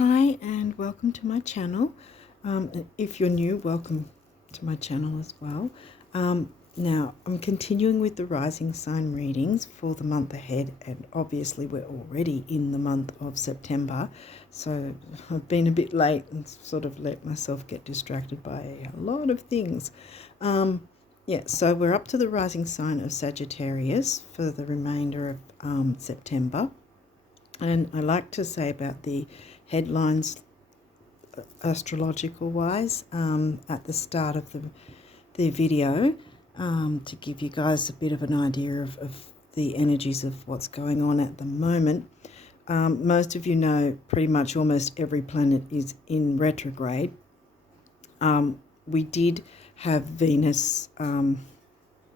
Hi and welcome to my channel. If you're new, welcome to my channel as well. Now I'm continuing with the rising sign readings for the month ahead, and obviously we're already in the month of September, so I've been a bit late and sort of let myself get distracted by a lot of things. So we're up to the rising sign of Sagittarius for the remainder of September. And I like to say about the headlines, astrological wise, at the start of the video, to give you guys a bit of an idea of the energies of what's going on at the moment. Most of you know pretty much almost every planet is in retrograde. We did have Venus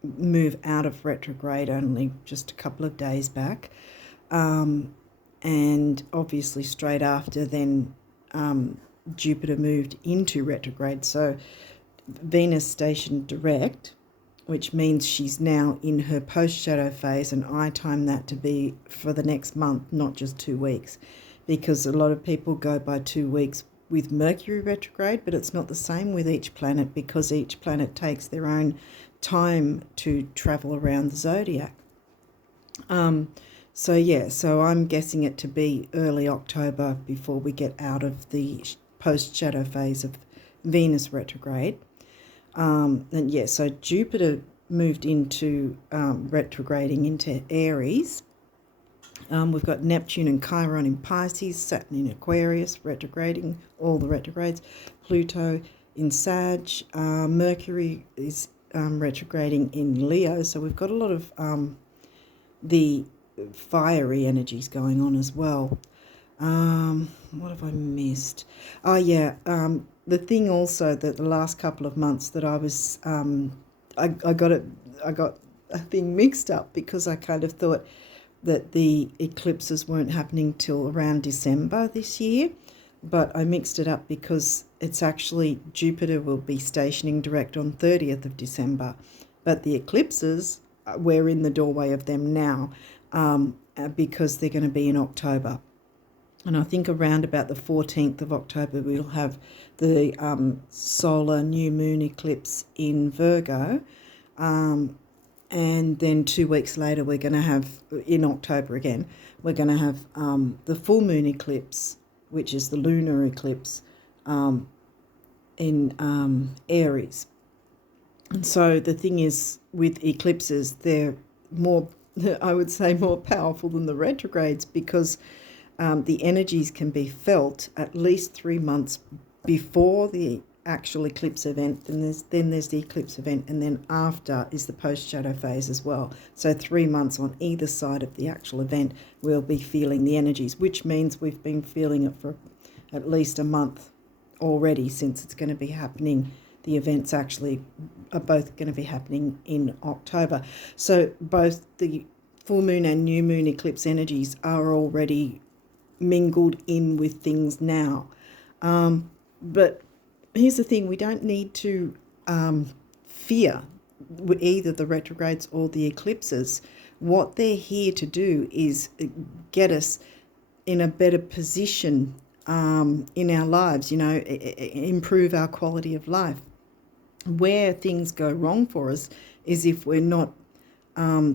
move out of retrograde only just a couple of days back. And obviously straight after then Jupiter moved into retrograde. So Venus stationed direct, which means she's now in her post-shadow phase, and I time that to be for the next month, not just 2 weeks, because a lot of people go by 2 weeks with Mercury retrograde, but it's not the same with each planet because each planet takes their own time to travel around the zodiac. So I'm guessing it to be early October before we get out of the post-shadow phase of Venus retrograde. So Jupiter moved into retrograding into Aries. We've got Neptune and Chiron in Pisces, Saturn in Aquarius, retrograding, all the retrogrades, Pluto in Sag, Mercury is retrograding in Leo. So we've got a lot of the fiery energies going on as well. What have I missed? The thing also that the last couple of months that I was I got a thing mixed up because I kind of thought that the eclipses weren't happening till around December this year, but I mixed it up because it's actually Jupiter will be stationing direct on 30th of December, but the eclipses, we're in the doorway of them now, because they're going to be in October. And I think around about the 14th of October we'll have the solar new moon eclipse in Virgo, and then 2 weeks later we're going to have, in October again, we're going to have the full moon eclipse, which is the lunar eclipse, in Aries. And so the thing is, with eclipses, they're more, I would say, more powerful than the retrogrades because the energies can be felt at least 3 months before the actual eclipse event. Then there's the eclipse event, and then after is the post-shadow phase as well. So 3 months on either side of the actual event, we'll be feeling the energies, which means we've been feeling it for at least a month already, since it's going to be happening. The events actually are both going to be happening in October. So both the full moon and new moon eclipse energies are already mingled in with things now. But here's the thing, we don't need to fear either the retrogrades or the eclipses. What they're here to do is get us in a better position in our lives, improve our quality of life. Where things go wrong for us is if we're not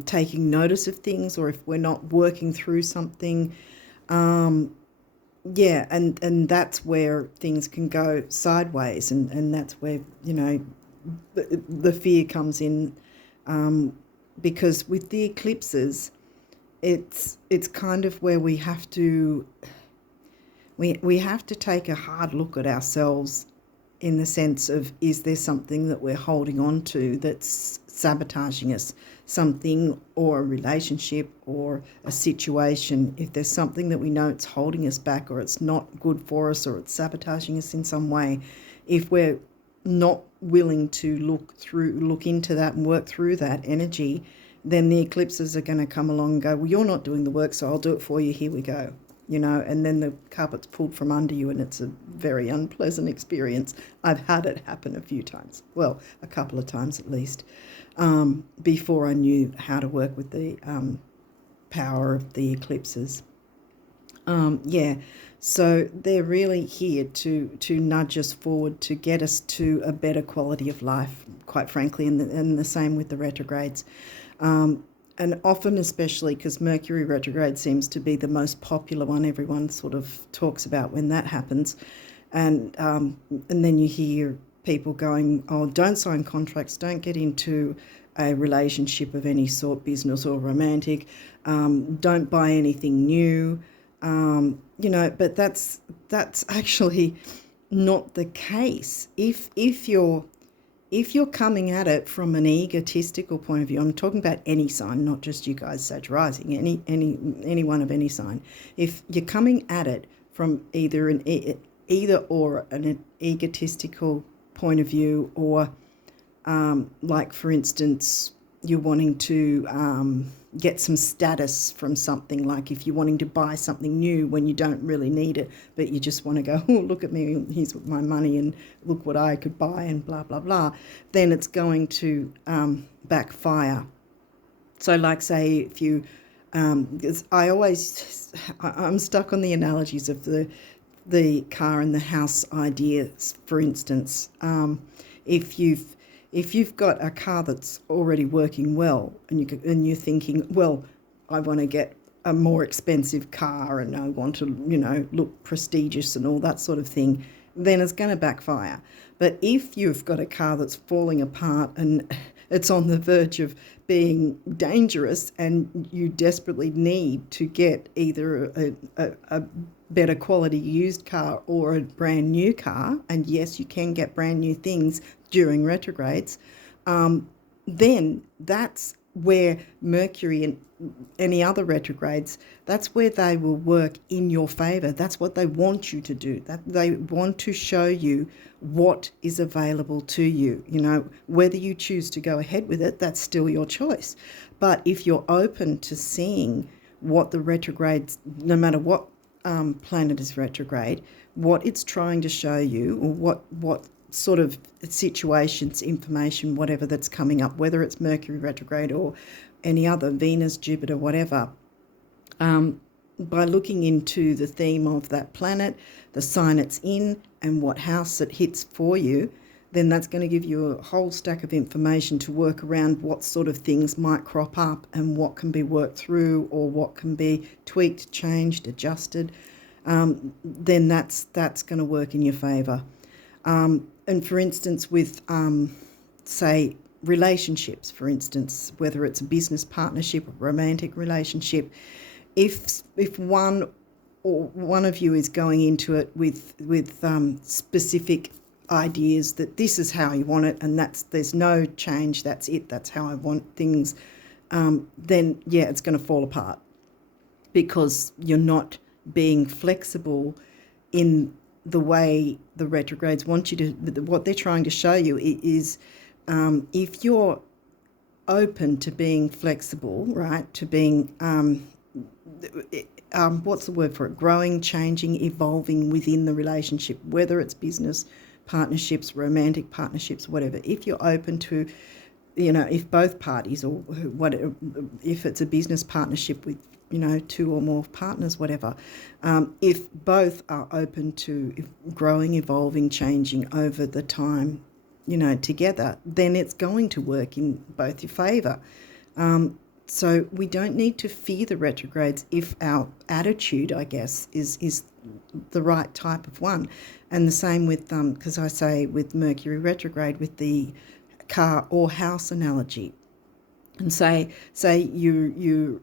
taking notice of things, or if we're not working through something. And that's where things can go sideways, and that's where, the fear comes in, because with the eclipses, it's kind of where we have to take a hard look at ourselves, in the sense of, is there something that we're holding on to that's sabotaging us, something or a relationship or a situation. If there's something that we know it's holding us back, or it's not good for us, or it's sabotaging us in some way, if we're not willing to look into that and work through that energy, then the eclipses are going to come along and go, well, you're not doing the work, so I'll do it for you, here we go. And then the carpet's pulled from under you, and it's a very unpleasant experience. I've had it happen a few times, well, a couple of times at least, before I knew how to work with the power of the eclipses. Yeah, so they're really here to nudge us forward, to get us to a better quality of life, quite frankly, and the same with the retrogrades. And often, especially because Mercury retrograde seems to be the most popular one, everyone sort of talks about when that happens. And then you hear people going, oh, don't sign contracts, don't get into a relationship of any sort, business or romantic, don't buy anything new, but that's actually not the case. If you're coming at it from an egotistical point of view, I'm talking about any sign, not just you guys, Sag rising, anyone of any sign. If you're coming at it from either an egotistical point of view, or like for instance, you're wanting to get some status from something, like if you're wanting to buy something new when you don't really need it, but you just want to go, oh, look at me, here's my money and look what I could buy and blah, blah, blah, then it's going to backfire. So like say if you, because I'm stuck on the analogies of the car and the house ideas, for instance. If you've got a car that's already working well, and you're thinking, well, I want to get a more expensive car and I want to, look prestigious and all that sort of thing, then it's going to backfire. But if you've got a car that's falling apart and it's on the verge of being dangerous and you desperately need to get either a better quality used car or a brand new car, and yes, you can get brand new things during retrogrades, then that's where Mercury and any other retrogrades, that's where they will work in your favour. That's what they want you to do. That they want to show you what is available to you. Whether you choose to go ahead with it, that's still your choice. But if you're open to seeing what the retrogrades, no matter what planet is retrograde, what it's trying to show you, or what sort of situations, information, whatever that's coming up, whether it's Mercury retrograde or any other, Venus, Jupiter, whatever, by looking into the theme of that planet, the sign it's in, and what house it hits for you, then that's going to give you a whole stack of information to work around what sort of things might crop up and what can be worked through or what can be tweaked, changed, adjusted. Then that's going to work in your favour. And for instance, with, say, relationships, for instance, whether it's a business partnership or romantic relationship, if one of you is going into it with specific ideas that this is how you want it and there's no change, that's it, that's how I want things, then yeah, it's going to fall apart because you're not being flexible in the way the retrogrades want you to. What they're trying to show you is if you're open to being flexible, right, to being what's the word for it, growing, changing, evolving within the relationship, whether it's business partnerships, romantic partnerships, whatever, if you're open to, if both parties, or if it's a business partnership with two or more partners, whatever, if both are open to growing, evolving, changing over the time, together, then it's going to work in both your favour. So we don't need to fear the retrogrades if our attitude, I guess, is the right type of one. And the same with, because I say with Mercury retrograde, with the car or house analogy, and say you're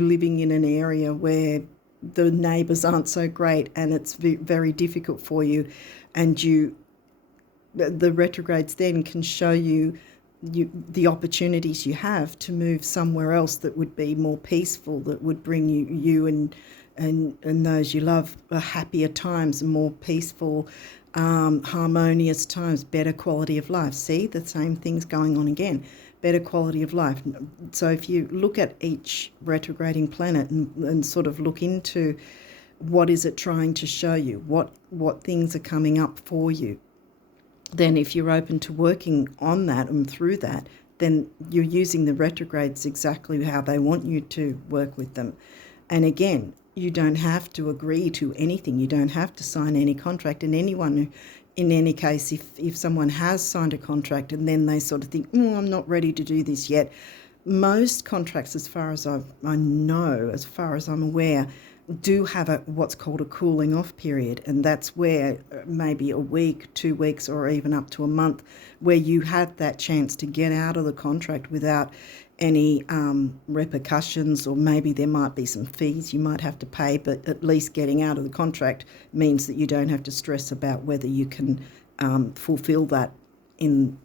living in an area where the neighbours aren't so great and it's very difficult for you, and the retrogrades then can show you the opportunities you have to move somewhere else that would be more peaceful, that would bring you and those you love happier times, more peaceful, harmonious times, better quality of life. See, the same thing's going on again, better quality of life. So if you look at each retrograding planet and sort of look into what is it trying to show you, what things are coming up for you, then if you're open to working on that and through that, then you're using the retrogrades exactly how they want you to work with them. And again, you don't have to agree to anything. You don't have to sign any contract. And anyone, in any case, if someone has signed a contract and then they sort of think, I'm not ready to do this yet, most contracts, as far as I know, as far as I'm aware, do have what's called a cooling off period, and that's where maybe a week, 2 weeks, or even up to a month, where you have that chance to get out of the contract without any repercussions, or maybe there might be some fees you might have to pay, but at least getting out of the contract means that you don't have to stress about whether you can fulfill that in,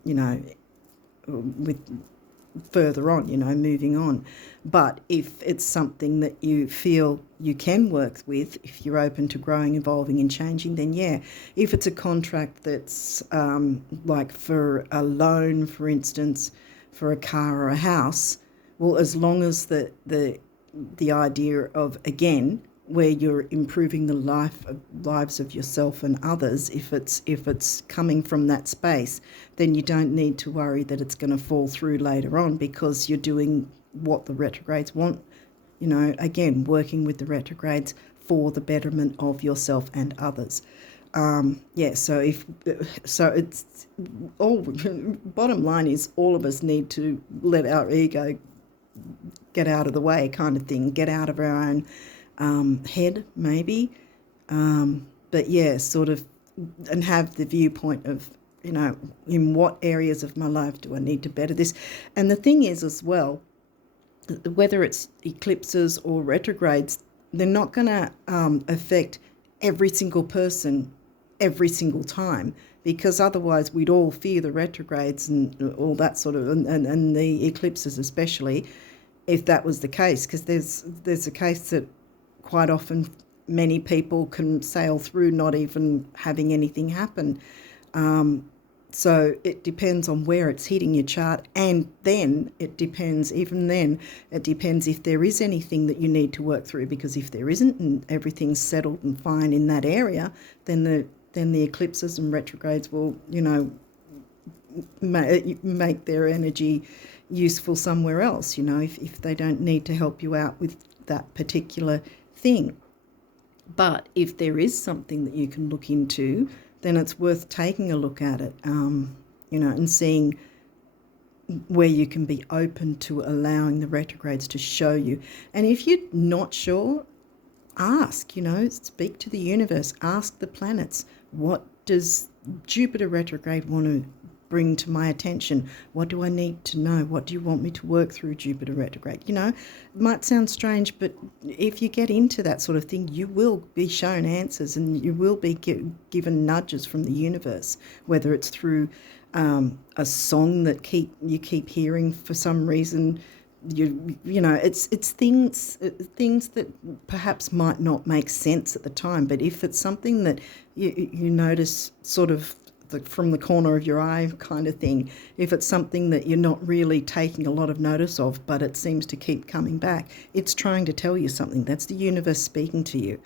with further on, moving on. But if it's something that you feel you can work with, if you're open to growing, evolving and changing, then yeah. If it's a contract that's like for a loan, for instance, for a car or a house, well, as long as the idea of, again, where you're improving the lives of yourself and others, if it's coming from that space, then you don't need to worry that it's going to fall through later on, because you're doing what the retrogrades want. Again, working with the retrogrades for the betterment of yourself and others. So it's all. Bottom line is, all of us need to let our ego get out of the way, kind of thing. Get out of our own head, maybe, but yeah, sort of, and have the viewpoint of, in what areas of my life do I need to better this. And the thing is as well, whether it's eclipses or retrogrades, they're not going to affect every single person every single time, because otherwise we'd all fear the retrogrades and all that sort of, and the eclipses especially, if that was the case, because there's a case that quite often many people can sail through not even having anything happen. So it depends on where it's hitting your chart, and then it depends if there is anything that you need to work through, because if there isn't and everything's settled and fine in that area, then the eclipses and retrogrades will, make their energy useful somewhere else, if they don't need to help you out with that particular thing. But if there is something that you can look into, then it's worth taking a look at it, and seeing where you can be open to allowing the retrogrades to show you. And if you're not sure, ask, speak to the universe, ask the planets, what does Jupiter retrograde want to bring to my attention? What do I need to know? What do you want me to work through, Jupiter retrograde? It might sound strange, but if you get into that sort of thing, you will be shown answers, and you will be given nudges from the universe, whether it's through a song that you keep hearing for some reason. It's things that perhaps might not make sense at the time, but if it's something that you notice sort of from the corner of your eye kind of thing, if it's something that you're not really taking a lot of notice of, but it seems to keep coming back, it's trying to tell you something. That's the universe speaking to you,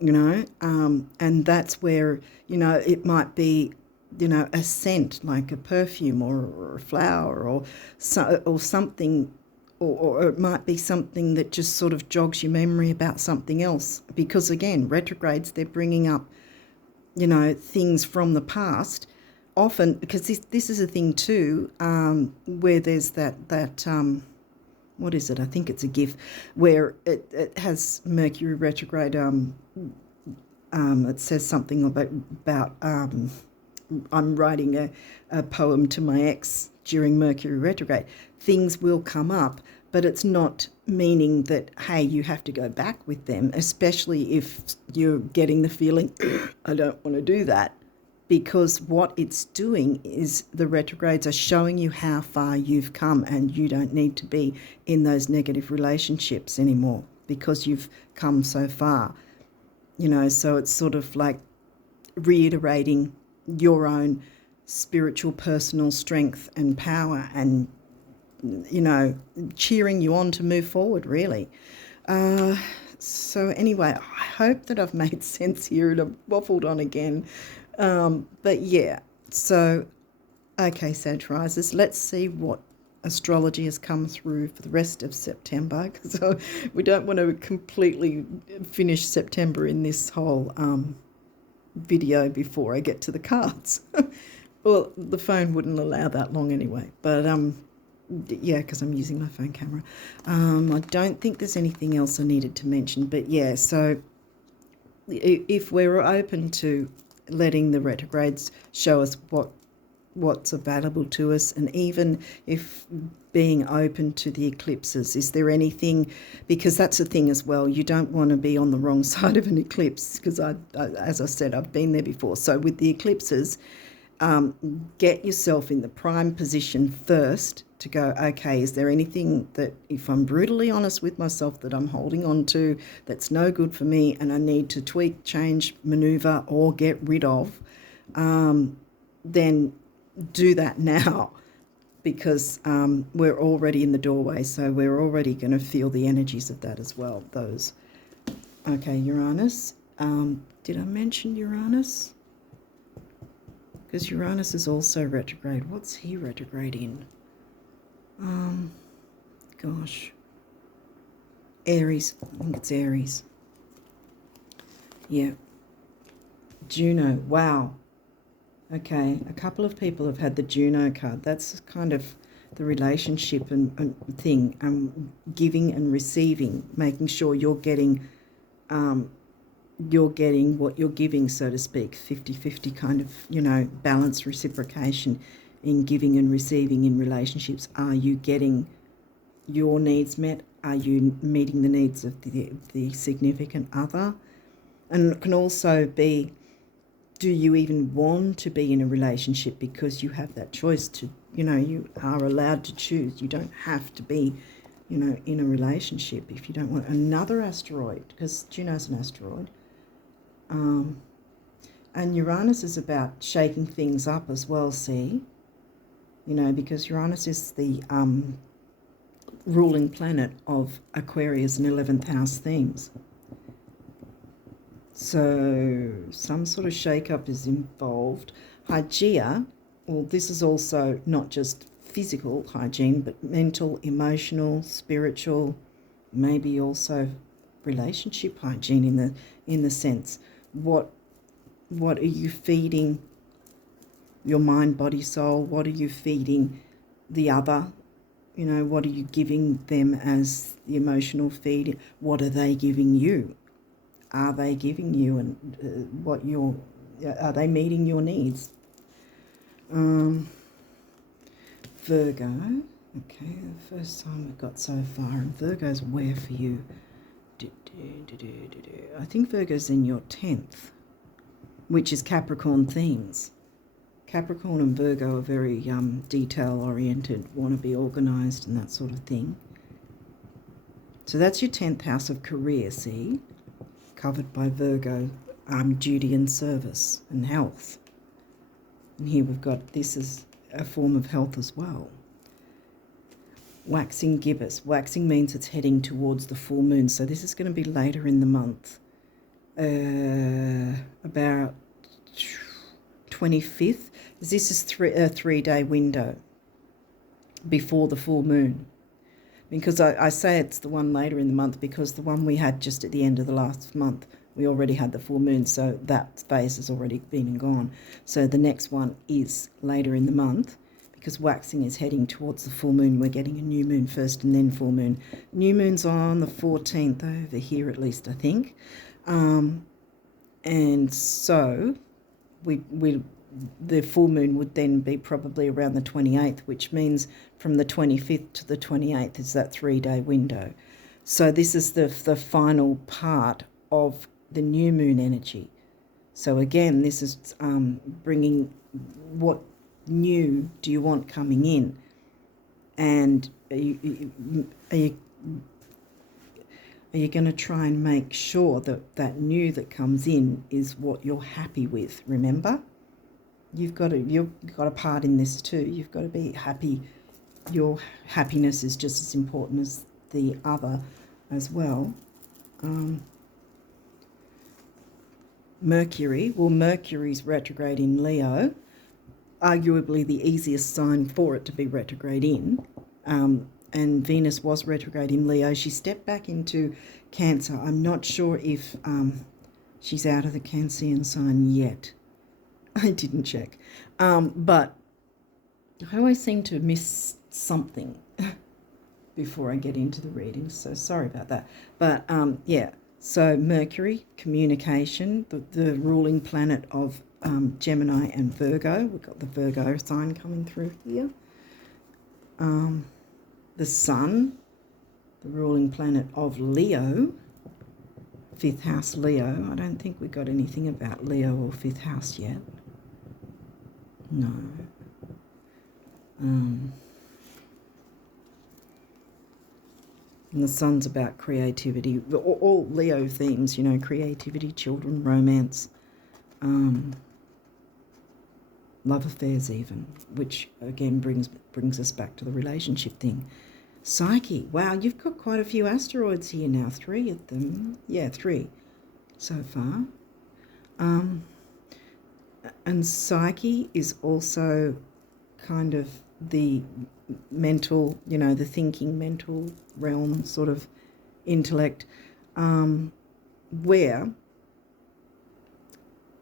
and that's where, it might be, a scent like a perfume or a flower or something, or it might be something that just sort of jogs your memory about something else, because again, retrogrades, they're bringing up things from the past, often, because this is a thing too, where there's that what is it? I think it's a GIF, where it has Mercury retrograde. It says something about I'm writing a poem to my ex during Mercury retrograde. Things will come up, but it's not meaning that, hey, you have to go back with them, especially if you're getting the feeling, I don't want to do that, because what it's doing is the retrogrades are showing you how far you've come, and you don't need to be in those negative relationships anymore because you've come so far. So it's sort of like reiterating your own spiritual personal strength and power, and cheering you on to move forward, really. So anyway, I hope that I've made sense here, and I've waffled on again. But yeah, so, okay, Sagittarius, let's see what astrology has come through for the rest of September. So we don't want to completely finish September in this whole video before I get to the cards. Well, the phone wouldn't allow that long anyway. But yeah, because I'm using my phone camera. I don't think there's anything else I needed to mention. But yeah, so if we're open to letting the retrogrades show us what's available to us, and even if being open to the eclipses, is there anything, because that's the thing as well, you don't want to be on the wrong side of an eclipse, because as I said, I've been there before. So with the eclipses, get yourself in the prime position first to go, okay, is there anything that, if I'm brutally honest with myself, that I'm holding on to that's no good for me and I need to tweak, change, maneuver, or get rid of, then do that now, because we're already in the doorway, so we're already going to feel the energies of that as well. Those. Okay, Uranus. Did I mention Uranus? Because Uranus is also retrograde. What's he retrograde in? Gosh. Aries. I think it's Aries. Yeah. Juno. Wow. Okay. A couple of people have had the Juno card. That's kind of the relationship and thing. Giving and receiving. Making sure you're getting what you're giving, so to speak, 50-50 kind of, balance, reciprocation in giving and receiving in relationships. Are you getting your needs met? Are you meeting the needs of the significant other? And it can also be, do you even want to be in a relationship, because you have that choice to, you are allowed to choose. You don't have to be, in a relationship if you don't want. Another asteroid, because Juno's an asteroid. And Uranus is about shaking things up as well, see? Because Uranus is the ruling planet of Aquarius and 11th house themes. So some sort of shake-up is involved. Hygeia, well, this is also not just physical hygiene, but mental, emotional, spiritual, maybe also relationship hygiene in the sense, what are you feeding your mind, body, soul? What are you feeding the other? What are you giving them as the emotional feed? What are they giving you? Are they giving you, and are they meeting your needs? Virgo. Okay, the first time we got so far, and Virgo's where for you? I think Virgo's in your 10th, which is Capricorn themes. Capricorn and Virgo are very detail-oriented, want to be organised and that sort of thing. So that's your 10th house of career, see? Covered by Virgo, duty and service and health. And here we've got, this is a form of health as well. Waxing gibbous. Waxing means it's heading towards the full moon. So this is going to be later in the month. About 25th. This is a 3-day window before the full moon. Because I say it's the one later in the month, because the one we had just at the end of the last month, we already had the full moon, so that phase has already been and gone. So the next one is later in the month, because waxing is heading towards the full moon. We're getting a new moon first and then full moon. New moon's on the 14th over here, at least, I think. And so the full moon would then be probably around the 28th, which means from the 25th to the 28th is that 3-day window. So this is the final part of the new moon energy. So again, this is bringing what new do you want coming in, and are you going to try and make sure that new that comes in is what you're happy with? Remember, you've got a part in this too. You've got to be happy. Your happiness is just as important as the other as well. Mercury. Well, Mercury's retrograde in Leo. Arguably the easiest sign for it to be retrograde in. and Venus was retrograde in Leo. She stepped back into Cancer. I'm not sure if she's out of the Cancerian sign yet. I didn't check. But I always seem to miss something before I get into the readings, so sorry about that. But yeah, so Mercury, communication, the ruling planet of Gemini and Virgo. We've got the Virgo sign coming through here. The Sun, the ruling planet of Leo, 5th house Leo. I don't think we got anything about Leo or 5th house yet. No. And the Sun's about creativity. All Leo themes, you know, creativity, children, romance, love affairs even, which again brings us back to the relationship thing. Psyche. Wow, you've got quite a few asteroids here now. 3 of them. Yeah, 3 so far. And Psyche is also kind of the mental, you know, the thinking mental realm sort of intellect, where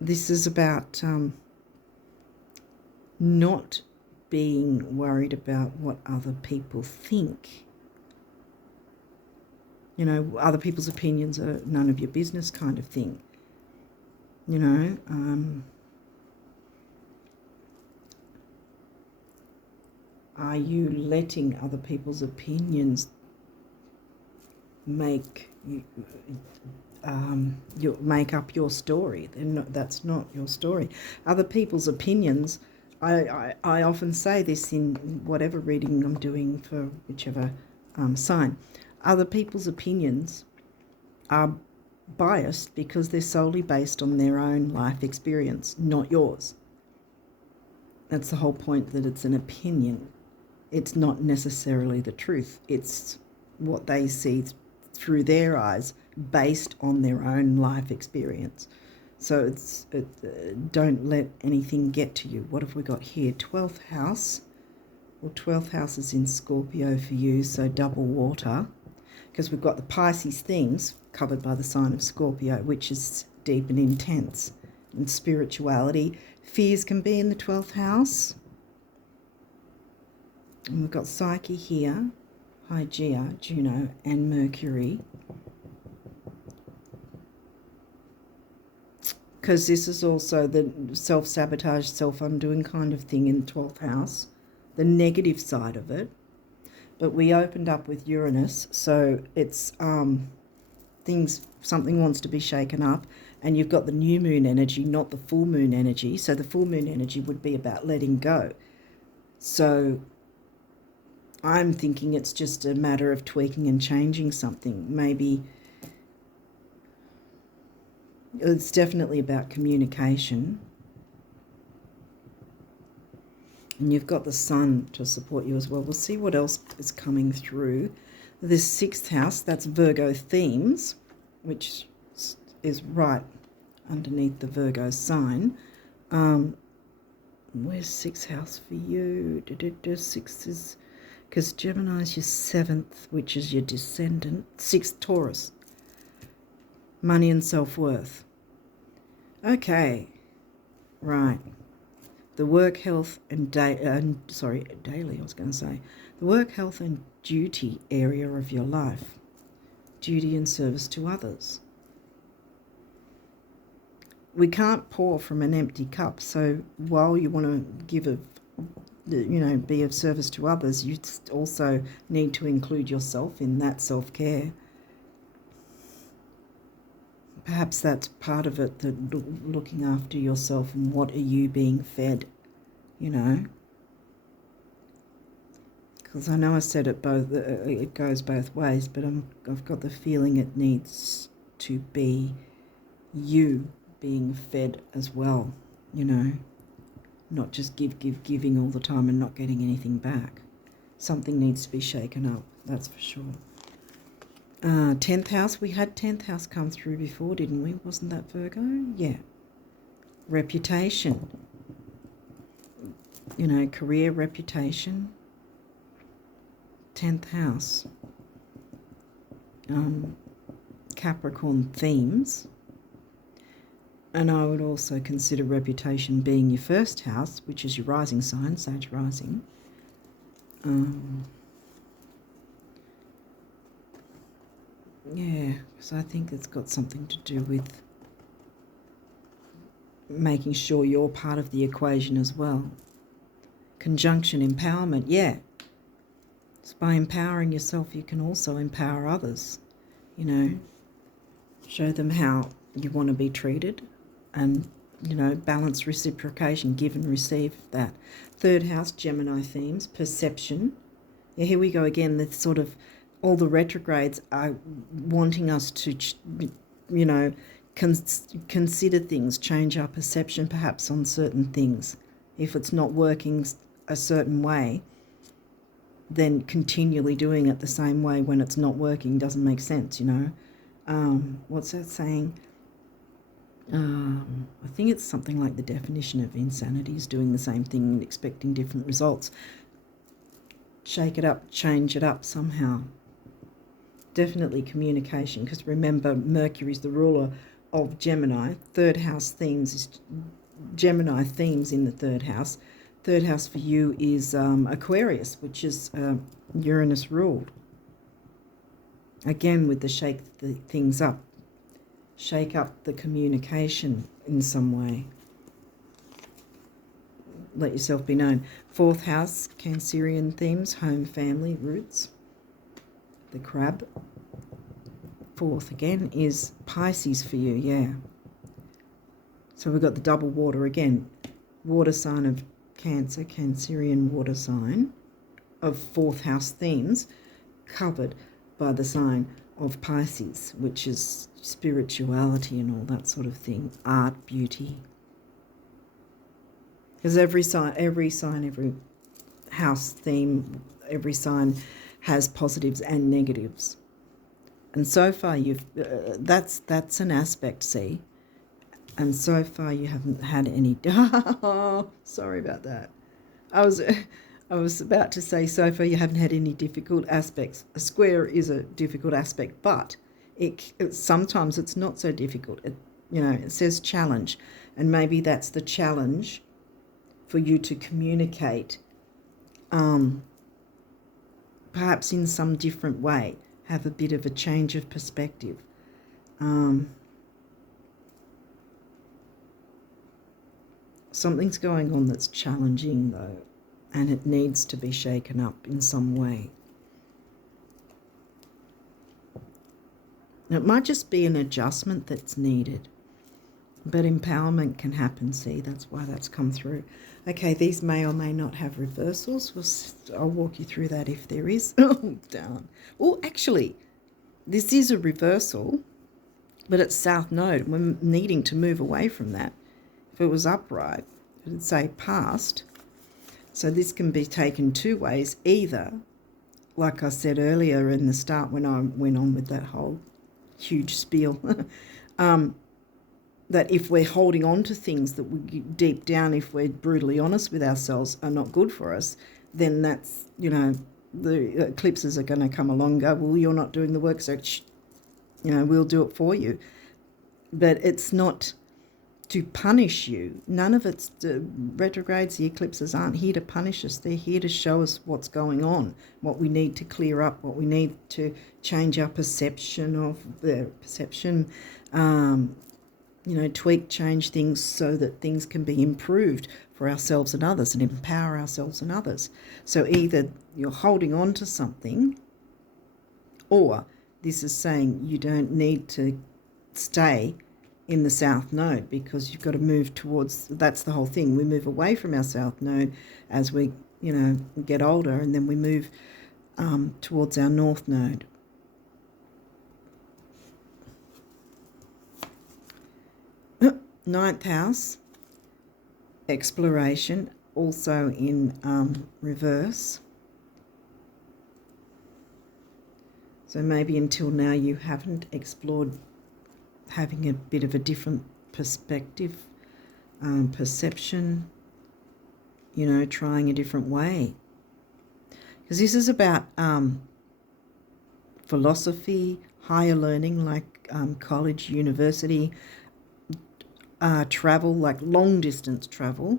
this is about not being worried about what other people think. You know, other people's opinions are none of your business kind of thing. You know, are you letting other people's opinions make you make up your story? That's not your story. Other people's opinions, I often say this in whatever reading I'm doing for whichever sign. Other people's opinions are biased because they're solely based on their own life experience, not yours. That's the whole point, that it's an opinion. It's not necessarily the truth. It's what they see through their eyes based on their own life experience. So don't let anything get to you. What have we got here? 12th house. Well, 12th house is in Scorpio for you, so double water. Because we've got the Pisces things covered by the sign of Scorpio, which is deep and intense. And spirituality. Fears can be in the 12th house. And we've got Psyche here, Hygeia, Juno, and Mercury. Because this is also the self-sabotage, self-undoing kind of thing in the 12th house, the negative side of it. But we opened up with Uranus, so it's something wants to be shaken up, and you've got the new moon energy, not the full moon energy. So the full moon energy would be about letting go. So I'm thinking it's just a matter of tweaking and changing something. Maybe it's definitely about communication. And you've got the Sun to support you as well. We'll see what else is coming through. This 6th house, that's Virgo themes, which is right underneath the Virgo sign. Where's 6th house for you? 6 is, because Gemini is your 7th, which is your descendant. 6th, Taurus. Money and self-worth. Okay, right. The work, health, and daily, I was going to say. The work, health, and duty area of your life. Duty and service to others. We can't pour from an empty cup, so while you want to give be of service to others, you also need to include yourself in that self-care. Perhaps that's part of it, that looking after yourself, and what are you being fed, you know? Because I know I said it goes both ways, but I've got the feeling it needs to be you being fed as well, you know? Not just giving all the time and not getting anything back. Something needs to be shaken up, that's for sure. 10th house, we had 10th house come through before, didn't we? Wasn't that Virgo? Yeah. Reputation. You know, career, reputation. 10th house, Capricorn themes. And I would also consider reputation being your first house, which is your rising sign, Sag rising. Yeah, so I think it's got something to do with making sure you're part of the equation as well. Conjunction, empowerment, yeah. So by empowering yourself, you can also empower others. You know, show them how you want to be treated and, you know, balance reciprocation, give and receive that. 3rd house, Gemini themes, perception. Yeah, here we go again. That's sort of all the retrogrades are wanting us to, you know, consider things, change our perception perhaps on certain things. If it's not working a certain way, then continually doing it the same way when it's not working doesn't make sense, you know. What's that saying? I think it's something like the definition of insanity is doing the same thing and expecting different results. Shake it up, change it up somehow. Definitely communication, because remember, Mercury's the ruler of Gemini. 3rd house themes is Gemini themes in the 3rd house. 3rd house for you is Aquarius, which is Uranus ruled. Again, with the shake things up. Shake up the communication in some way. Let yourself be known. 4th house, Cancerian themes, home, family, roots. The crab. 4th again is Pisces for you, yeah. So we've got the double water again. Water sign of Cancer, Cancerian water sign of 4th house themes, covered by the sign of Pisces, which is spirituality and all that sort of thing, art, beauty. Because every house theme, every sign has positives and negatives. And so far that's an aspect, see. And so far you haven't had any. Oh, sorry about that. I was about to say so far you haven't had any difficult aspects. A square is a difficult aspect, but sometimes it's not so difficult. It says challenge, and maybe that's the challenge for you to communicate, perhaps in some different way, have a bit of a change of perspective. Something's going on that's challenging though, and it needs to be shaken up in some way. It might just be an adjustment that's needed, but empowerment can happen, see, that's why that's come through. Okay, these may or may not have reversals. I'll walk you through that if there is. Oh, darn. Oh, actually, this is a reversal, but it's South Node. We're needing to move away from that. If it was upright, it would say past. So this can be taken two ways. Either, like I said earlier in the start when I went on with that whole huge spiel, that if we're holding on to things that we deep down, if we're brutally honest with ourselves, are not good for us, then that's, the eclipses are going to come along and go, well, you're not doing the work, so, we'll do it for you. But it's not to punish you. None of it's retrogrades, the eclipses aren't here to punish us. They're here to show us what's going on, what we need to clear up, what we need to change our perception of the perception, tweak, change things so that things can be improved for ourselves and others and empower ourselves and others. So either you're holding on to something, or this is saying you don't need to stay in the South Node because you've got to move towards, that's the whole thing. We move away from our South Node as we, get older, and then we move towards our North Node. Ninth house, exploration, also in reverse. So maybe until now you haven't explored having a bit of a different perspective, perception, trying a different way. Because this is about philosophy, higher learning like college, university, travel, like long distance travel.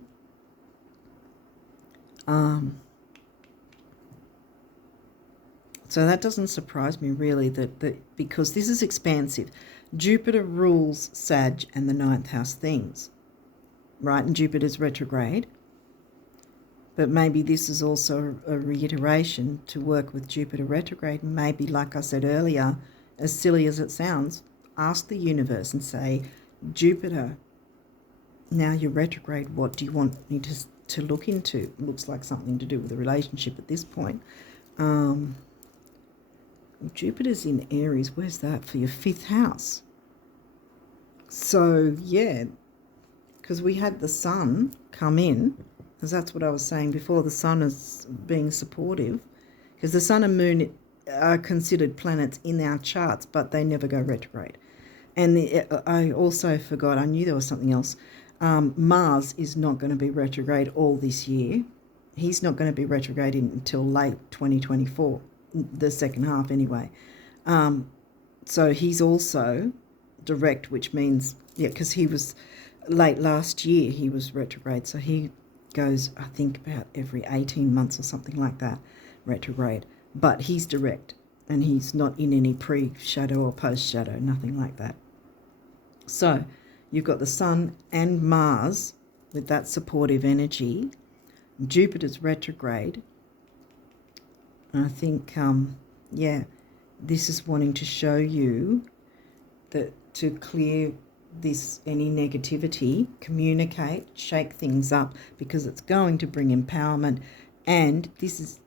So that doesn't surprise me really that because this is expansive. Jupiter rules Sag and the ninth house themes, right? And Jupiter's retrograde. But maybe this is also a reiteration to work with Jupiter retrograde. Maybe, like I said earlier, as silly as it sounds, ask the universe and say, Jupiter, now you're retrograde, what do you want me to look into? It looks like something to do with a relationship at this point. Jupiter's in Aries. Where's that for your 5th house? So, yeah, because we had the sun come in, because that's what I was saying before, the sun is being supportive, because the sun and moon are considered planets in our charts, but they never go retrograde. And I also forgot, I knew there was something else. Mars is not going to be retrograde all this year. He's not going to be retrograde until late 2024, the second half anyway. So he's also direct, which means, yeah, because he was late last year, he was retrograde. So he goes, I think, about every 18 months or something like that, retrograde. But he's direct, and he's not in any pre-shadow or post-shadow, nothing like that. So you've got the sun and Mars with that supportive energy. Jupiter's retrograde. I think, yeah, this is wanting to show you that to clear this, any negativity, communicate, shake things up, because it's going to bring empowerment. And this is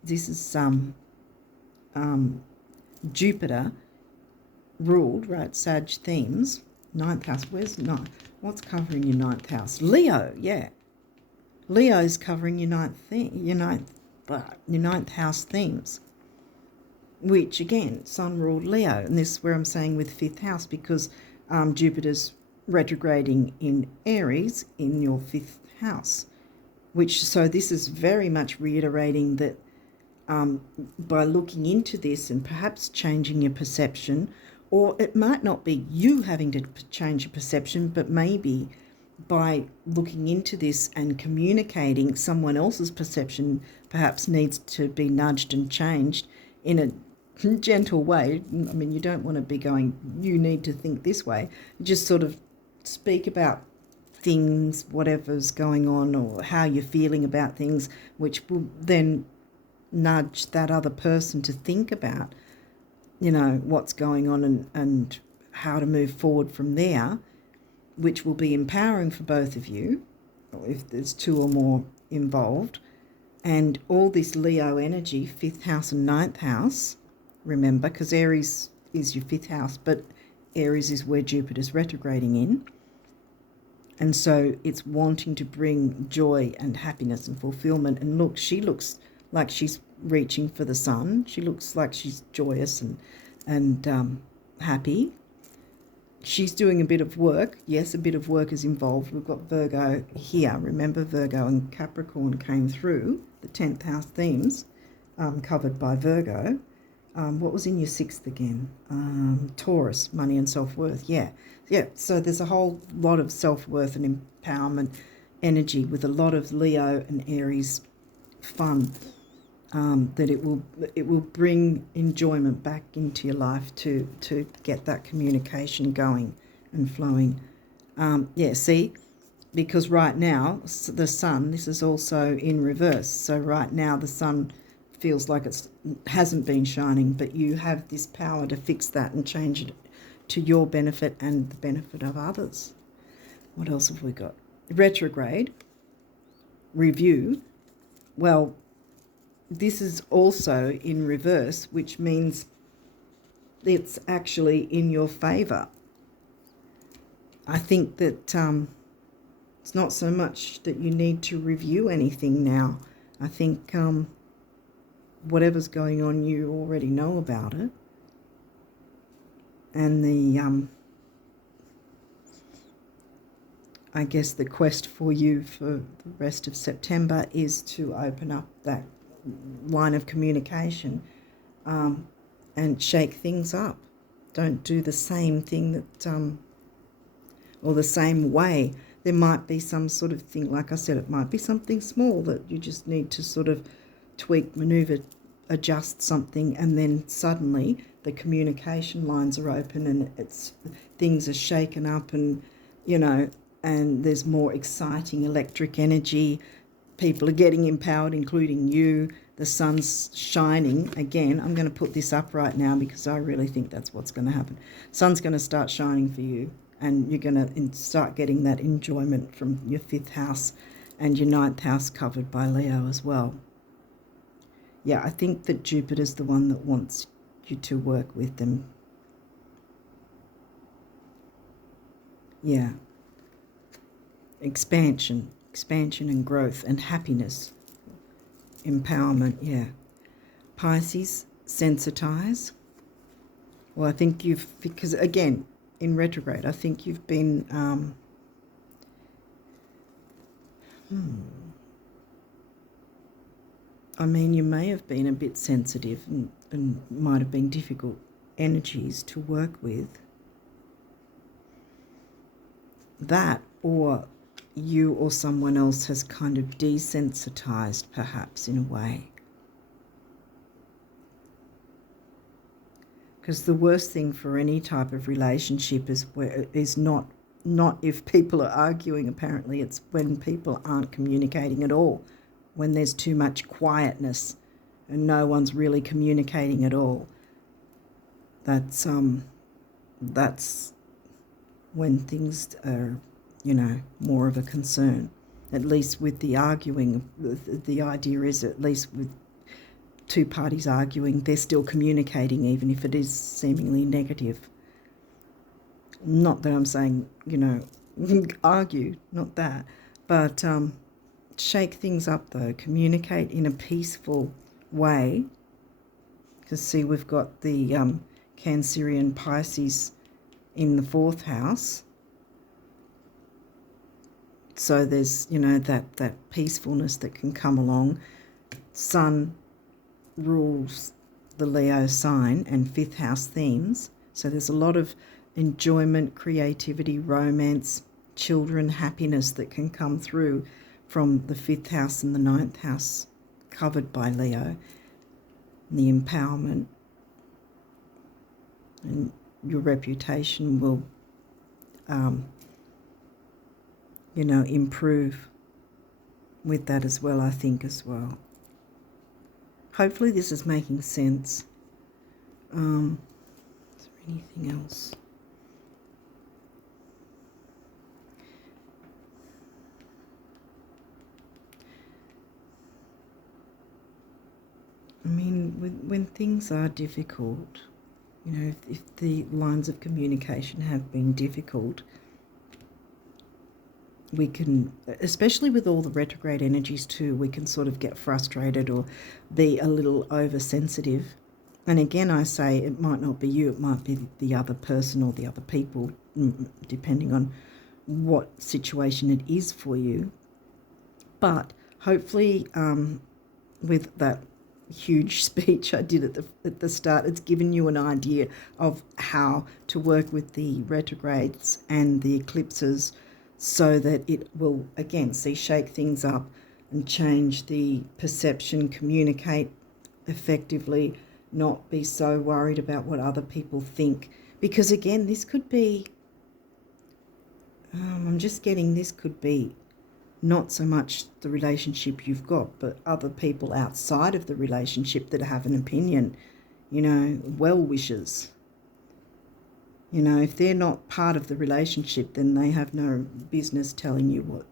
Jupiter ruled, right, Sag themes, 9th house. What's covering your 9th house? Leo, yeah. Leo's covering your ninth house themes, which again, sun ruled Leo. And this is where I'm saying with 5th house, because Jupiter's retrograding in Aries in your 5th house, so this is very much reiterating that by looking into this and perhaps changing your perception, or it might not be you having to change your perception, but maybe by looking into this and communicating, someone else's perception perhaps needs to be nudged and changed in a gentle way. I mean, you don't want to be going, you need to think this way. Just sort of speak about things, whatever's going on, or how you're feeling about things, which will then nudge that other person to think about, what's going on and how to move forward from there, which will be empowering for both of you, if there's 2 or more involved. And all this Leo energy, 5th house and 9th house, remember, because Aries is your 5th house, but Aries is where Jupiter's retrograding in. And so it's wanting to bring joy and happiness and fulfillment. And look, she looks like she's reaching for the sun. She looks like she's joyous and happy. She's doing a bit of work. Yes, a bit of work is involved. We've got Virgo here. Remember, Virgo and Capricorn came through, the 10th house themes, covered by Virgo. What was in your 6th again? Taurus, money and self-worth. Yeah. So there's a whole lot of self-worth and empowerment energy with a lot of Leo and Aries fun. That it will bring enjoyment back into your life to get that communication going and flowing. See, because right now the sun, this is also in reverse. So right now the sun feels like it hasn't been shining, but you have this power to fix that and change it to your benefit and the benefit of others. What else have we got? Retrograde, review. Well, this is also in reverse, which means it's actually in your favour. I think that it's not so much that you need to review anything now. I think whatever's going on, you already know about it. And I guess the quest for you for the rest of September is to open up that line of communication, and shake things up. Don't do the same thing that, or the same way. There might be some sort of thing, like I said, it might be something small that you just need to sort of tweak, maneuver, adjust something, and then suddenly the communication lines are open and things are shaken up, and and there's more exciting electric energy. People are getting empowered, including you. The sun's shining again. I'm going to put this up right now because I really think that's what's going to happen. Sun's going to start shining for you, and you're going to start getting that enjoyment from your 5th house and your 9th house covered by Leo as well. Yeah, I think that Jupiter's the one that wants you to work with them. Yeah. Expansion and growth and happiness. Empowerment, yeah. Pisces, sensitize. Well, I think because again, in retrograde, I think you've been, I mean, you may have been a bit sensitive and might have been difficult energies to work with. That, or you or someone else has kind of desensitized, perhaps, in a way. Because the worst thing for any type of relationship is not if people are arguing, apparently. It's when people aren't communicating at all, when there's too much quietness and no one's really communicating at all. That's when things are, more of a concern. At least with the arguing, the idea is, at least with two parties arguing, they're still communicating, even if it is seemingly negative. Not that I'm saying, argue, not that. But shake things up, though. Communicate in a peaceful way. Because, see, we've got the Cancerian Pisces in the 4th house. So there's, that peacefulness that can come along. Sun rules the Leo sign and 5th house themes. So there's a lot of enjoyment, creativity, romance, children, happiness that can come through from the 5th house and the 9th house covered by Leo. And the empowerment, and your reputation will improve with that as well, I think, as well. Hopefully this is making sense. Is there anything else? I mean, when things are difficult, if the lines of communication have been difficult, we can, especially with all the retrograde energies too, we can sort of get frustrated or be a little oversensitive. And again, I say it might not be you, it might be the other person or the other people, depending on what situation it is for you. But hopefully with that huge speech I did at the start, it's given you an idea of how to work with the retrogrades and the eclipses, so that it will, again, shake things up and change the perception, communicate effectively, not be so worried about what other people think. Because, again, this could be, I'm just getting, this could be not so much the relationship you've got, but other people outside of the relationship that have an opinion, well-wishers. If they're not part of the relationship, then they have no business telling you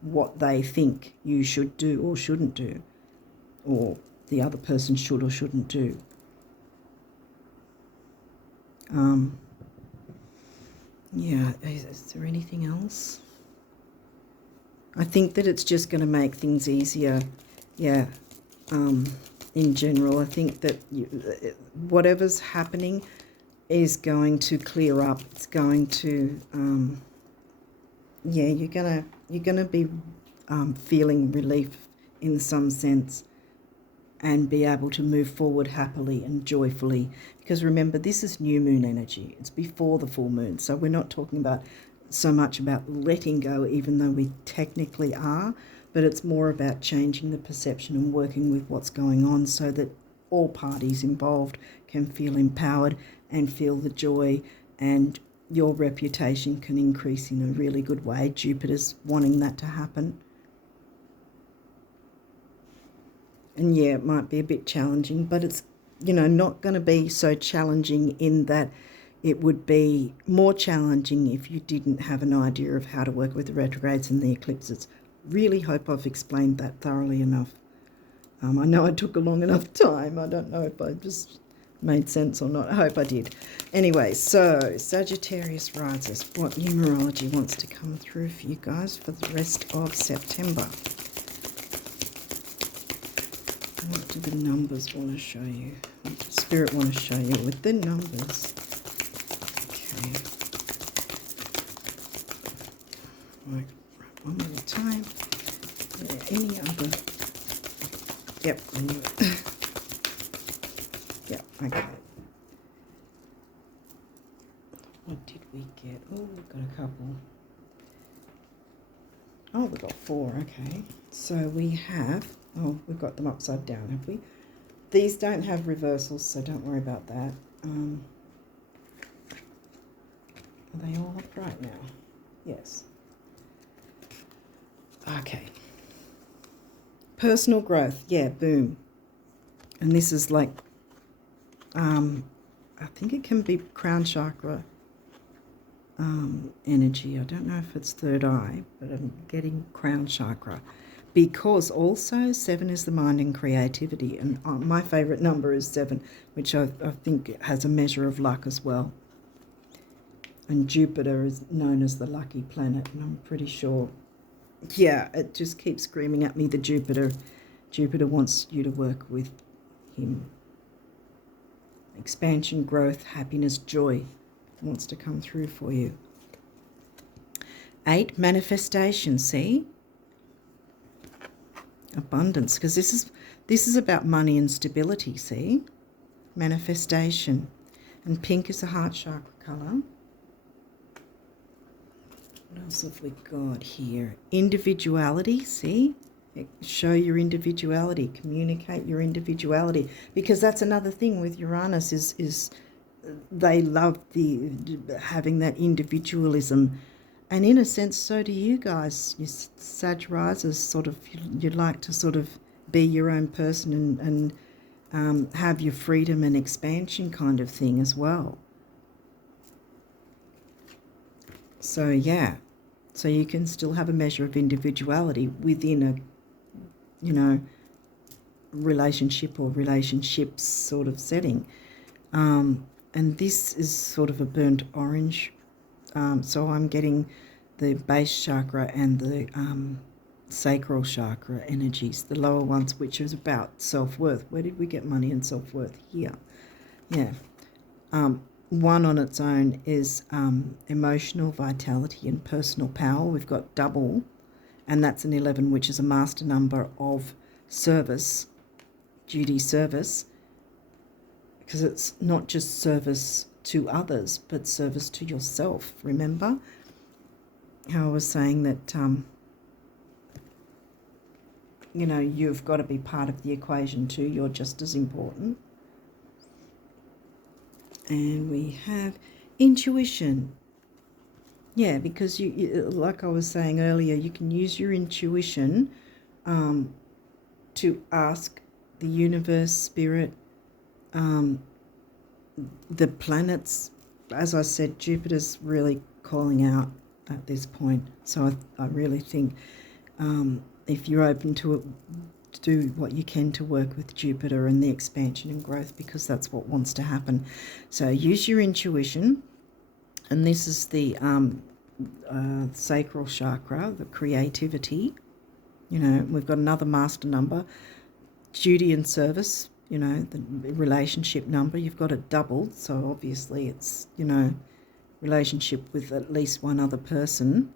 what they think you should do or shouldn't do, or the other person should or shouldn't do. Yeah, is there anything else? I think that it's just going to make things easier, yeah, in general. I think that whatever's happening is going to clear up. It's going to, you're gonna be feeling relief in some sense, and be able to move forward happily and joyfully. Because remember, this is new moon energy. It's before the full moon. So we're not talking about so much about letting go, even though we technically are, but it's more about changing the perception and working with what's going on so that all parties involved can feel empowered and feel the joy, and your reputation can increase in a really good way. Jupiter's wanting that to happen. And yeah, it might be a bit challenging, but it's, you know, not going to be so challenging in that it would be more challenging if you didn't have an idea of how to work with the retrogrades and the eclipses. Really hope I've explained that thoroughly enough. I know I took a long enough time. I don't know if I just made sense or not. I hope I did. Anyway, so Sagittarius risers, what numerology wants to come through for you guys for the rest of September? What do the numbers want to show you? What does Spirit want to show you with the numbers? Okay. Right, one more time. Any other? Yep, I knew it. Yep, okay. What did we get? Oh, we've got a couple. Oh, we've got 4, okay. So we have, oh, we've got them upside down, have we? These don't have reversals, so don't worry about that. Are they all upright now? Yes. Okay. Personal growth, yeah, boom. And this is like, I think it can be crown chakra energy. I don't know if it's third eye, but I'm getting crown chakra. Because also 7 is the mind and creativity. And my favourite number is 7, which I think has a measure of luck as well. And Jupiter is known as the lucky planet, and I'm pretty sure, yeah, it just keeps screaming at me, the Jupiter. Jupiter wants you to work with him. Expansion, growth, happiness, joy wants to come through for you. 8, manifestation, see? Abundance, because this is about money and stability, see? Manifestation. And pink is the heart chakra colour. What else have we got here? Individuality, see? Show your individuality, communicate your individuality, because that's another thing with Uranus is they love having that individualism, and in a sense so do you guys. You Sag risers, sort of, you'd like to sort of be your own person and have your freedom and expansion kind of thing as well. So yeah, so you can still have a measure of individuality within a, you know, relationship or relationships sort of setting. And this is sort of a burnt orange. So I'm getting the base chakra and the sacral chakra energies, the lower ones, which is about self-worth. Where did we get money and self-worth? Here. Yeah. 1 on its own is emotional vitality and personal power. We've got double, and that's an 11, which is a master number of service, duty service, because it's not just service to others, but service to yourself. Remember how I was saying that, you know, you've got to be part of the equation too. You're just as important. And we have intuition. Yeah, because you, like I was saying earlier, you can use your intuition to ask the universe, spirit, the planets. As I said, Jupiter's really calling out at this point. So I really think if you're open to it, do what you can to work with Jupiter and the expansion and growth, because that's what wants to happen. So use your intuition. And this is the sacral chakra, the creativity. You know, we've got another master number, duty and service, you know, the relationship number. You've got it doubled, so obviously it's, you know, relationship with at least one other person.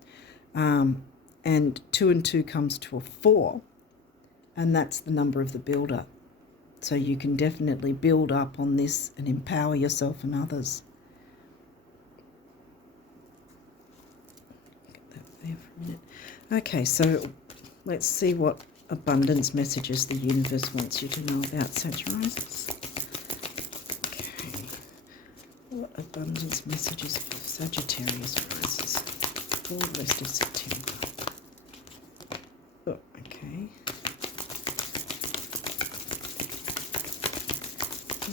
And 2 and 2 comes to a 4. and that's the number of the builder. So you can definitely build up on this and empower yourself and others. Get that there for a minute. Okay, so let's see what abundance messages the universe wants you to know about Sagittarius. Okay, what abundance messages for Sagittarius rises for the rest of September? Oh, okay.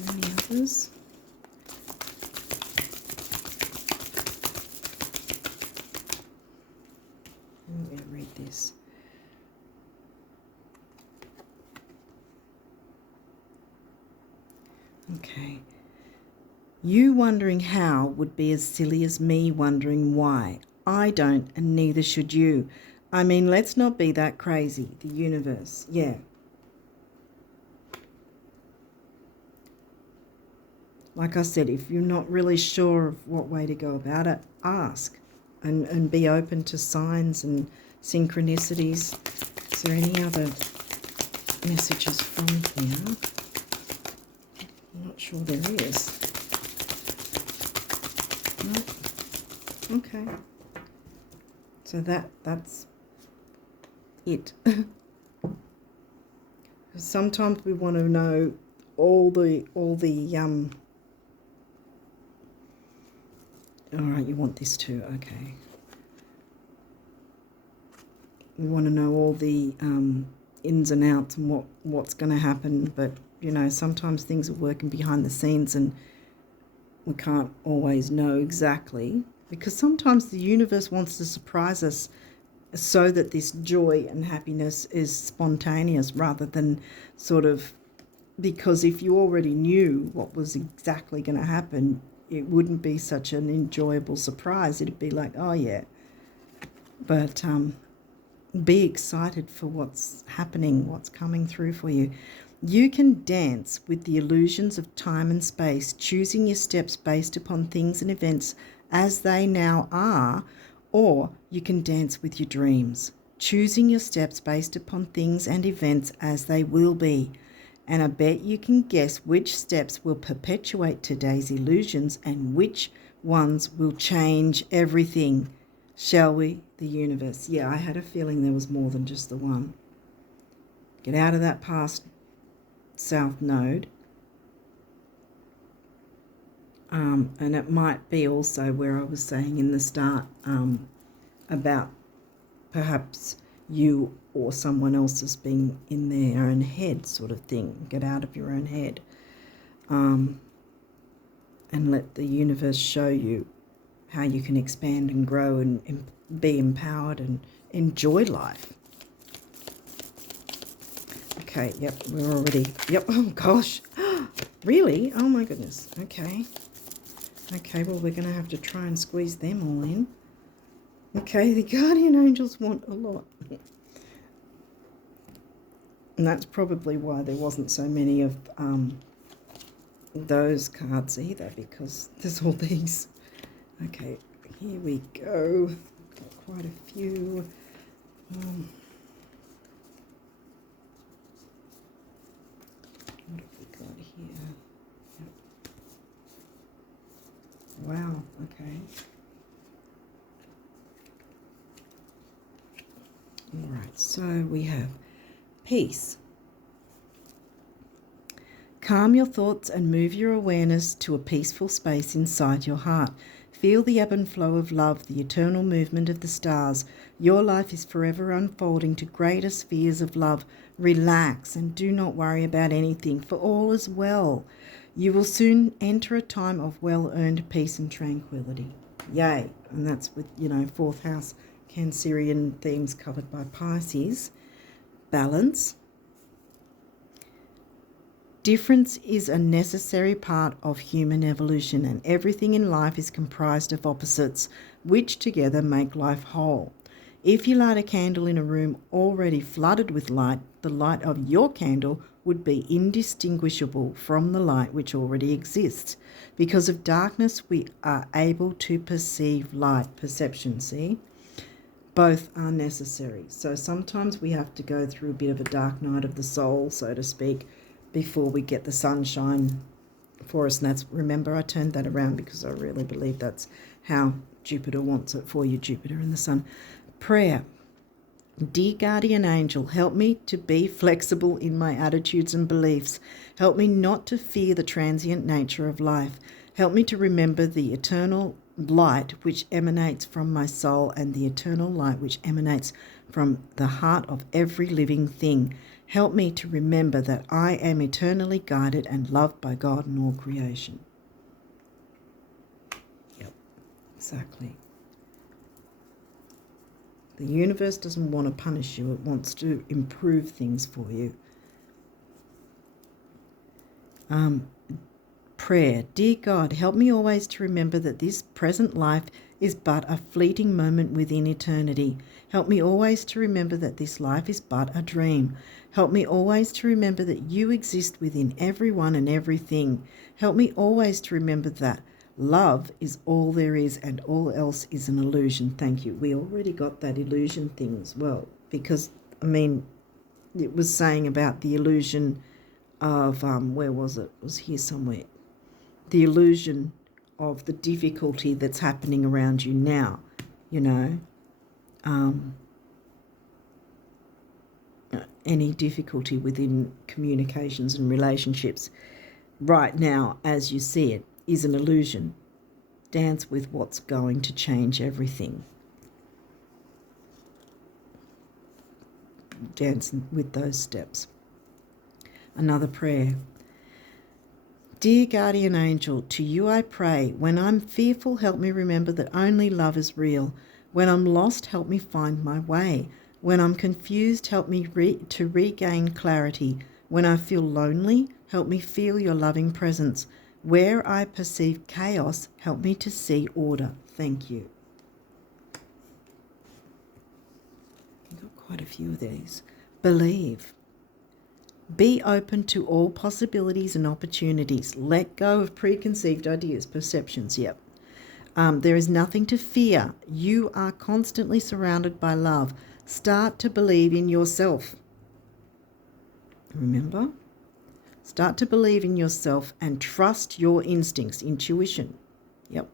Any others? I'm going to read this. Okay. You wondering how would be as silly as me wondering why. I don't, and neither should you. I mean, let's not be that crazy. The universe, yeah. Like I said, if you're not really sure of what way to go about it, ask and be open to signs and synchronicities. Is there any other messages from here? I'm not sure there is. No. Okay. So that's it. Sometimes we want to know all the all right, you want this too, okay. We want to know all the ins and outs and what's going to happen, but you know, sometimes things are working behind the scenes and we can't always know exactly, because sometimes the universe wants to surprise us so that this joy and happiness is spontaneous rather than sort of, because if you already knew what was exactly going to happen, it wouldn't be such an enjoyable surprise. It'd be like, oh yeah. But be excited for what's happening, what's coming through for you. You can dance with the illusions of time and space, choosing your steps based upon things and events as they now are, or you can dance with your dreams, choosing your steps based upon things and events as they will be. And I bet you can guess which steps will perpetuate today's illusions and which ones will change everything. Shall we? The universe. Yeah, I had a feeling there was more than just the one. Get out of that past south node. And it might be also where I was saying in the start about perhaps you or someone else has been in their own head sort of thing. Get out of your own head. And let the universe show you how you can expand and grow and be empowered and enjoy life. Okay, yep, we're already, yep, oh gosh, really? Oh my goodness, okay. Okay, well, we're going to have to try and squeeze them all in. Okay, the guardian angels want a lot. And that's probably why there wasn't so many of those cards either, because there's all these. Okay, here we go. Got quite a few. What have we got here? Yep. Wow, okay. All right, so we have peace. Calm your thoughts and move your awareness to a peaceful space inside your heart. Feel the ebb and flow of love, the eternal movement of the stars. Your life is forever unfolding to greater spheres of love. Relax and do not worry about anything, for all is well. You will soon enter a time of well-earned peace and tranquility. Yay. And that's with, you know, fourth house Cancerian themes covered by Pisces. Balance. Difference is a necessary part of human evolution, and everything in life is comprised of opposites, which together make life whole. If you light a candle in a room already flooded with light, the light of your candle would be indistinguishable from the light which already exists. Because of darkness, we are able to perceive light. Perception, see? Both are necessary. So sometimes we have to go through a bit of a dark night of the soul, so to speak, before we get the sunshine for us. And that's, remember, I turned that around because I really believe that's how Jupiter wants it for you, Jupiter and the sun. Prayer. Dear guardian angel, help me to be flexible in my attitudes and beliefs. Help me not to fear the transient nature of life. Help me to remember the eternal light which emanates from my soul and the eternal light which emanates from the heart of every living thing. Help me to remember that I am eternally guided and loved by God and all creation. Yep, exactly. The universe doesn't want to punish you. It wants to improve things for you. Prayer. Dear God, help me always to remember that this present life is but a fleeting moment within eternity. Help me always to remember that this life is but a dream. Help me always to remember that you exist within everyone and everything. Help me always to remember that love is all there is and all else is an illusion. Thank you. We already got that illusion thing as well, because, I mean, it was saying about the illusion of, where was it? It was here somewhere. The illusion of the difficulty that's happening around you now, you know. Any difficulty within communications and relationships right now, as you see it, is an illusion. Dance with what's going to change everything. Dance with those steps. Another prayer. Dear guardian angel, to you I pray. When I'm fearful, help me remember that only love is real. When I'm lost, help me find my way. When I'm confused, help me to regain clarity. When I feel lonely, help me feel your loving presence. Where I perceive chaos, help me to see order. Thank you. I've got quite a few of these. Believe. Be open to all possibilities and opportunities. Let go of preconceived ideas, perceptions. Yep. There is nothing to fear. You are constantly surrounded by love. Start to believe in yourself. Remember? Start to believe in yourself and trust your instincts, intuition. Yep.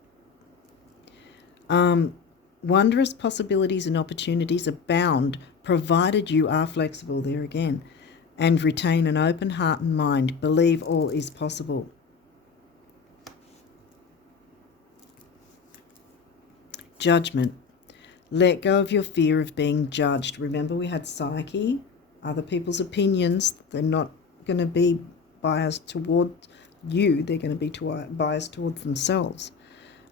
Wondrous possibilities and opportunities abound, provided you are flexible, there again, and retain an open heart and mind. Believe all is possible. Judgment. Let go of your fear of being judged. Remember, we had psyche, other people's opinions. They're not going to be biased towards you. They're going to be biased towards themselves.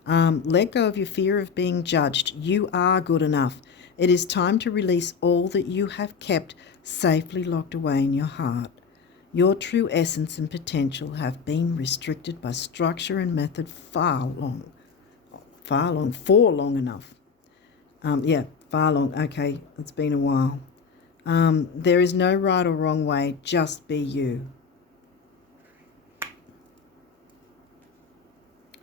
Let go of your fear of being judged. You are good enough. It is time to release all that you have kept safely locked away in your heart. Your true essence and potential have been restricted by structure and method for long enough. Far long. Okay, it's been a while. There is no right or wrong way. Just be you.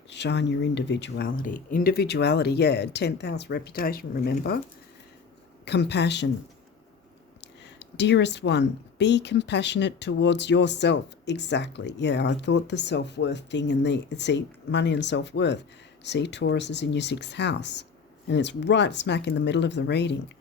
Shine your individuality. Individuality, yeah. 10th house reputation, remember? Compassion. Dearest one, be compassionate towards yourself. Exactly. Yeah, I thought the self-worth thing and see, money and self-worth. See, Taurus is in your 6th house. And it's right smack in the middle of the reading.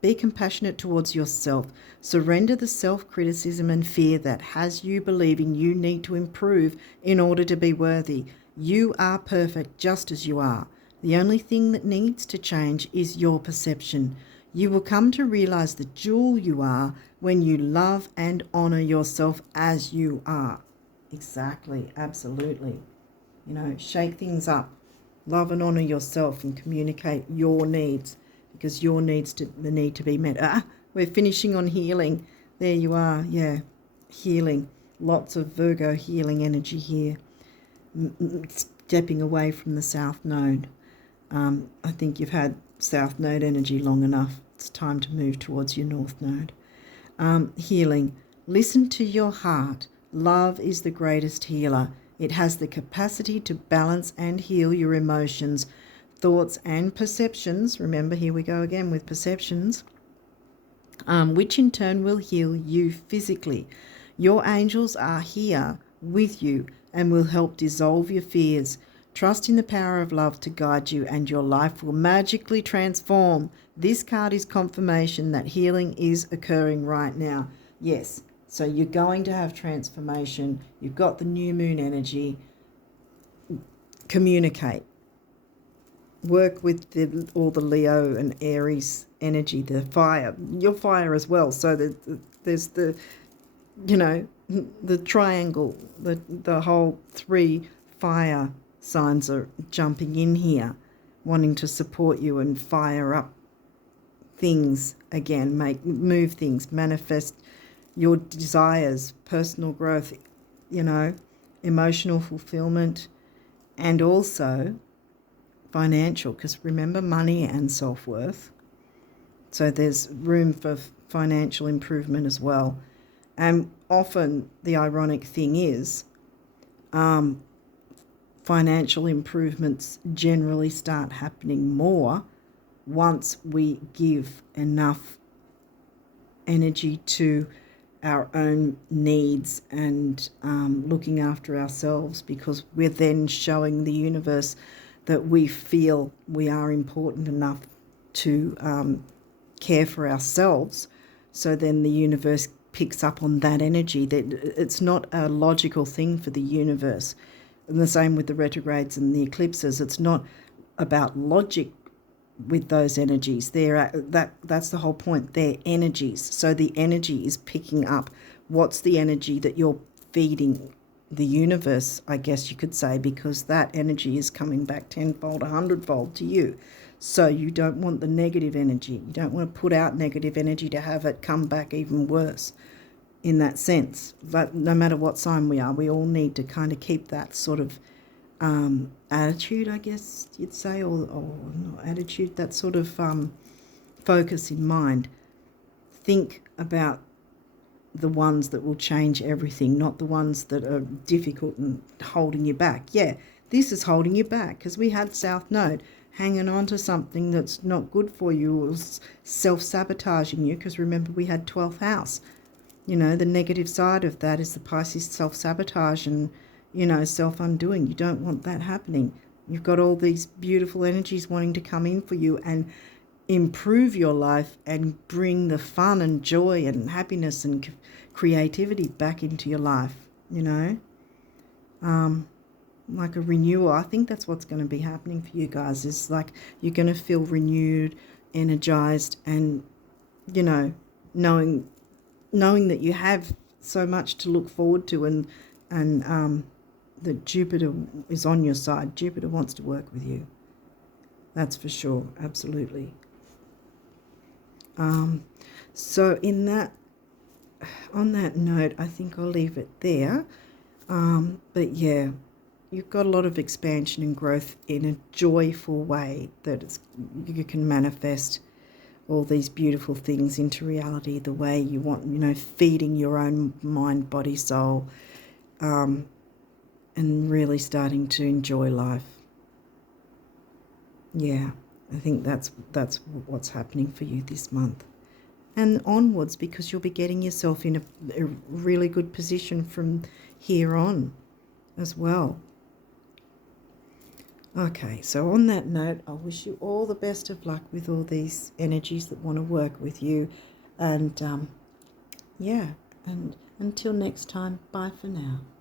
Be compassionate towards yourself. Surrender the self-criticism and fear that has you believing you need to improve in order to be worthy. You are perfect just as you are. The only thing that needs to change is your perception. You will come to realize the jewel you are when you love and honor yourself as you are. Exactly, absolutely. You know, shake things up. Love and honor yourself and communicate your needs, because your needs need to be met. We're finishing on healing. There you are. Yeah, healing. Lots of Virgo healing energy here. Stepping away from the South Node. I think you've had South Node energy long enough. It's time to move towards your North Node. Healing. Listen to your heart. Love is the greatest healer. It has the capacity to balance and heal your emotions. thoughts and perceptions. Remember, here we go again with perceptions, which in turn will heal you physically. Your angels are here with you and will help dissolve your fears. Trust in the power of love to guide you, and your life will magically transform. This card is confirmation that healing is occurring right now. Yes, so you're going to have transformation. You've got the new moon energy. Communicate. Work with all the Leo and Aries energy, the fire, your fire as well. So there's the, the triangle, the whole 3 fire signs are jumping in here, wanting to support you and fire up things again, move things, manifest your desires, personal growth, emotional fulfillment, and also financial, because remember, money and self-worth. So there's room for financial improvement as well. And often the ironic thing is financial improvements generally start happening more once we give enough energy to our own needs and looking after ourselves, because we're then showing the universe that we feel we are important enough to care for ourselves. So then the universe picks up on that energy. That it's not a logical thing for the universe. And the same with the retrogrades and the eclipses. It's not about logic with those energies. That's the whole point. They're energies. So the energy is picking up what's the energy that you're feeding the universe, I guess you could say, because that energy is coming back tenfold, 100-fold to you. So you don't want the negative energy. You don't want to put out negative energy to have it come back even worse in that sense. But no matter what sign we are, we all need to kind of keep that sort of attitude, I guess you'd say, or not attitude, that sort of focus in mind. Think about the ones that will change everything, not the ones that are difficult and holding you back. Yeah, this is holding you back because we had South Node hanging on to something that's not good for you, or self-sabotaging you, because remember we had 12th house. The negative side of that is the Pisces self-sabotage and, self-undoing. You don't want that happening. You've got all these beautiful energies wanting to come in for you and improve your life and bring the fun and joy and happiness and creativity back into your life, like a renewal. I think that's what's going to be happening for you guys, is like you're going to feel renewed, energized, and, knowing that you have so much to look forward to, and that Jupiter is on your side. Jupiter wants to work with you. That's for sure. Absolutely. So on that note, I think I'll leave it there. But yeah, you've got a lot of expansion and growth in a joyful way that you can manifest all these beautiful things into reality the way you want, feeding your own mind, body, soul, and really starting to enjoy life. Yeah, I think that's what's happening for you this month and onwards, because you'll be getting yourself in a really good position from here on as well. Okay, so on that note, I wish you all the best of luck with all these energies that want to work with you. And, yeah, and until next time, bye for now.